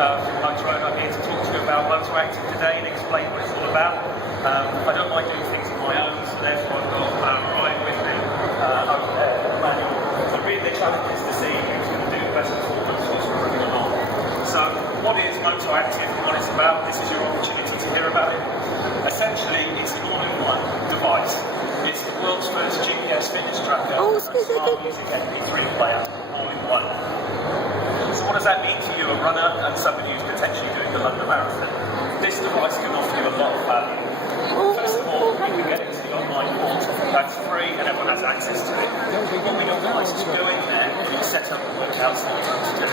from Motorola. I'm here to talk to you about MotoACTV today and explain what it's all about. I don't like doing things on my own, so therefore I've got Ryan with me over there, Manuel. So really the challenge is to see who's going to do the best performance whilst we're running along. So what is MotoACTV and what it's about? This is your opportunity to hear about it. Essentially, it's an all-in-one device. It's the world's first GPS fitness tracker and smart music MP3 player, all in one. So what does that mean to you, a runner and somebody who's potentially doing the London Marathon? This device can offer you a lot of value. First of all, you can get into the online portal. That's free and everyone has access to it. What we advise is you go in there and you set up the workouts that you're going to do.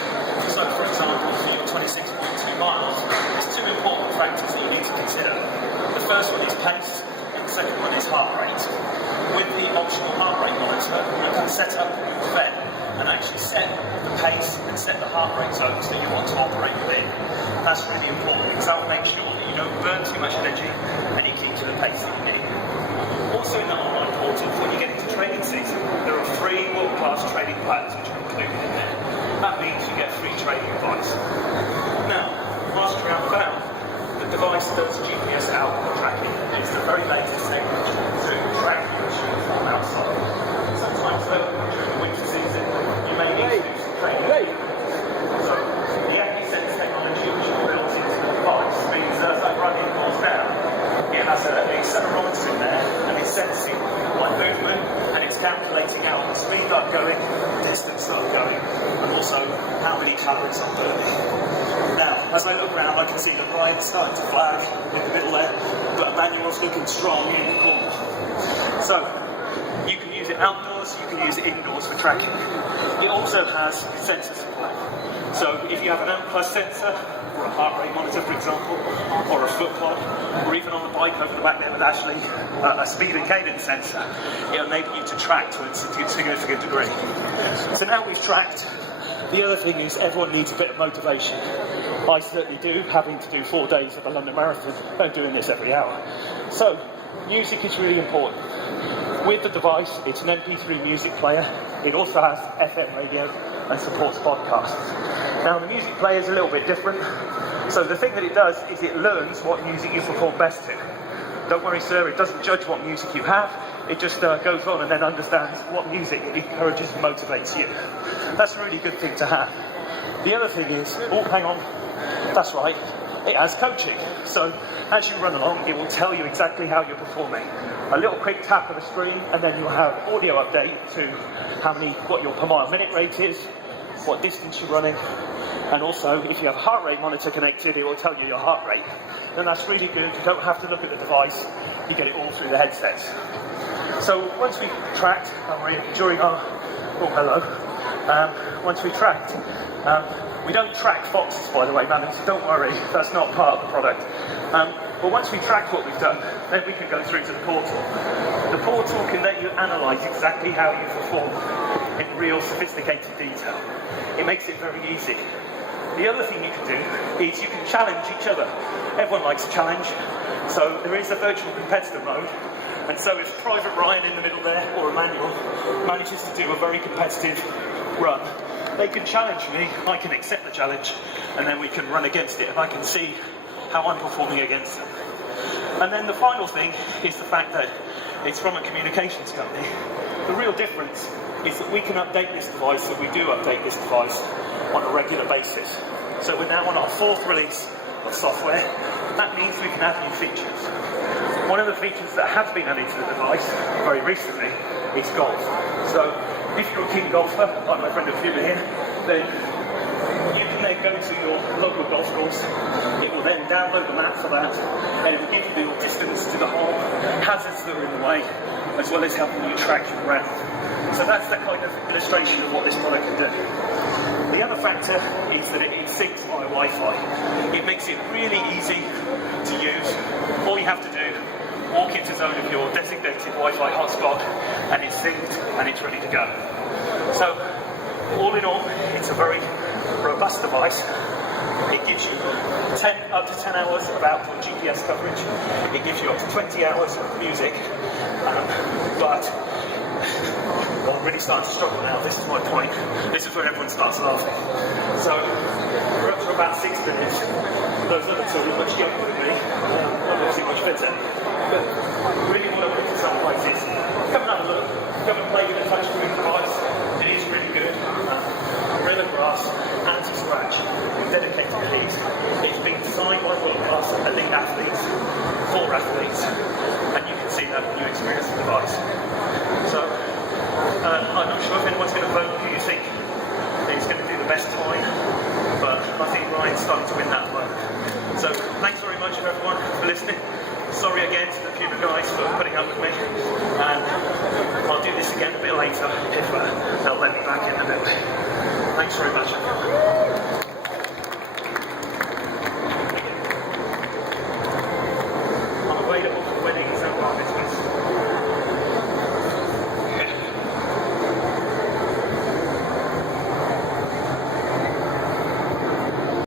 So for example, for your 26.2 miles, there's two important factors that you need to consider. The first one is pace, and the second one is heart rate. With the optional heart rate monitor, you can set up your fed and actually set the pace and set the heart rate zones that you want to operate within. That's really important because that will make sure that you don't burn too much energy and you keep to the pace that you need. Also in the online portal, when you get into training season, there are free world-class training plans which are included in there. That means you get free training advice. Now, whilst you're out and about, the device does GPS outdoor tracking. It's the very latest technology to track your machines from outside. Sometimes during the winter season, you may need to do some training. So the AccuSense technology which is built into the device means that as I'm running indoors now, it has an accelerometer in there and it's sensing my movement and it's calculating out the speed I'm going, the distance that I'm going, and also how many calories I'm burning. Now, as I look around, I can see that Ryan's starting to flag in the middle there, but Emmanuel's looking strong in the corner. So, you can use it outdoors, you can use it indoors for tracking. It also has sensor support. So, if you have an AMP+ sensor, or a heart rate monitor, for example, or a foot pod, or even on the bike over the back there with Ashley, a speed and cadence sensor, it'll enable you to track to a significant degree. So now we've tracked. The other thing is everyone needs a bit of motivation. I certainly do, having to do 4 days of a London Marathon and doing this every hour. So, music is really important. With the device, it's an MP3 music player. It also has FM radio and supports podcasts. Now, the music player is a little bit different. So the thing that it does is it learns what music you perform best to. Don't worry, sir, it doesn't judge what music you have. It just goes on and then understands what music encourages and motivates you. That's a really good thing to have. The other thing is, oh, hang on, that's right, it has coaching. So as you run along, it will tell you exactly how you're performing. A little quick tap of the screen, and then you'll have audio update to what your per mile minute rate is, what distance you're running, and also if you have a heart rate monitor connected, it will tell you your heart rate. Then that's really good. You don't have to look at the device, you get it all through the headsets. So once we've tracked, during our, oh hello, once we've tracked, we don't track foxes, by the way, madam, so don't worry, that's not part of the product. But once we track what we've done, then we can go through to the portal. The portal can let you analyse exactly how you perform in real sophisticated detail. It makes it very easy. The other thing you can do is you can challenge each other. Everyone likes a challenge, so there is a virtual competitor mode. And so if Private Ryan in the middle there, or Emmanuel, manages to do a very competitive run, they can challenge me, I can accept the challenge, and then we can run against it, and I can see how I'm performing against them. And then the final thing is the fact that it's from a communications company. The real difference is that we can update this device, that we do update this device on a regular basis. So we're now on our 4th release of software. That means we can add new features. One of the features that has been added to the device very recently is golf. So if you're a keen golfer, like my friend Fiona here, then you can then go to your local golf course. It will then download the map for that, and it will give you your distance to the hole, hazards that are in the way, as well as helping you track your round. So that's the kind of illustration of what this product can do. The other factor is that it syncs via Wi-Fi. It makes it really easy to use. All you have to do, walk into zone of your designated Wi-Fi hotspot, and it's synced and it's ready to go. So, all in all, it's a very robust device. It gives you up to 10 hours of outdoor GPS coverage. It gives you up to 20 hours of music, but I'm really starting to struggle now. This is my point. This is where everyone starts laughing. So we're up to about 6 minutes. Those other two are much younger than me, obviously much fitter. But really what I want to summarize is, come and have a look, come and play with the touchscreen device. It is really good. Gorilla Glass, anti-scratch, dedicated to these. It's been designed by world-class elite athletes, for athletes, and you can see that when you experience the device. So, I'm not sure if anyone's going to vote who you think is going to do the best time, but I think Ryan's starting to win that vote. So, thanks very much everyone for listening. Sorry again to the Puma guys for putting up with me, and I'll do this again a bit later if they'll let me back in a bit. Thanks very much.